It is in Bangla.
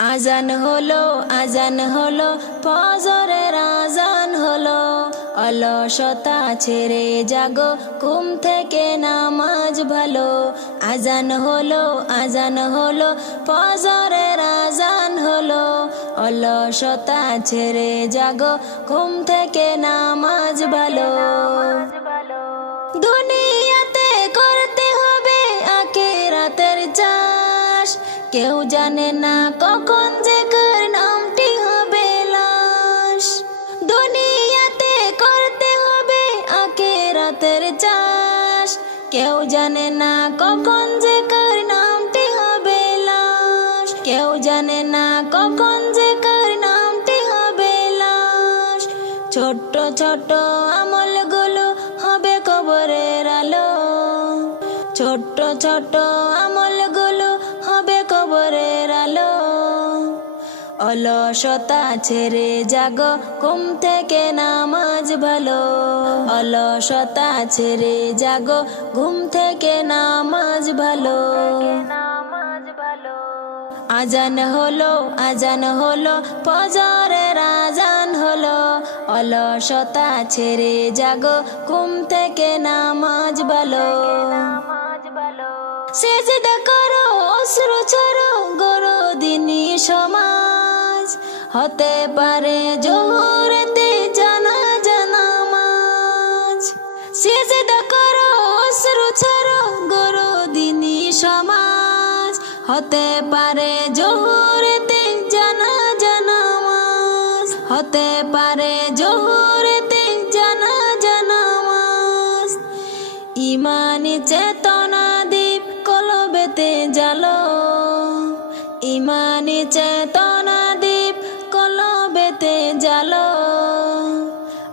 আজান হলো আজান হলো ফজরের আজান হলো। অলসতা ছেড়ে জাগো, ঘুম থেকে নামাজ ভালো। আজান হলো আজান হলো ফজরের আজান হলো। অলসতা ছেড়ে জাগো, ঘুম থেকে নামাজ ভালো। দুনিয়াতে কেউ জানে না কখন যে কার নামটি হবে লাশ। দুনিয়াতে করতে হবে আখেরাতের চাষ। কেউ জানে না কখন যে কার নামটি হবে লাশ। কেউ জানে না কখন যে কার নামটি হবে লাশ। ছোট্ট ছোট্ট আমলগুলো হবে কবরের আলো। ছোট্ট ছোট আমলগুলো অলসতা ছেড়ে জাগো ঘুম থেকে নামাজ ভালো। অলসতা ছেড়ে জাগো ঘুম থেকে নামাজ ভালো। আজান হলো আজান হলো, ফজরের আজান হলো। অলসতা ছেড়ে জাগো ঘুম থেকে নামাজ ভালো। সেজদা করো, অশ্রু হতে পারে জোহরেতে জানা জানা মাজ সেজদা করো অশ্রু ছড়ো গরো দিনী সমাজ। হতে পারে জোহরেতে জানা জানা মাজ হতে পারে জোহরেতে জানা জানা মাজ ইমানি চেতনা দীপ কলবেতে জালো ইমানি চেতনা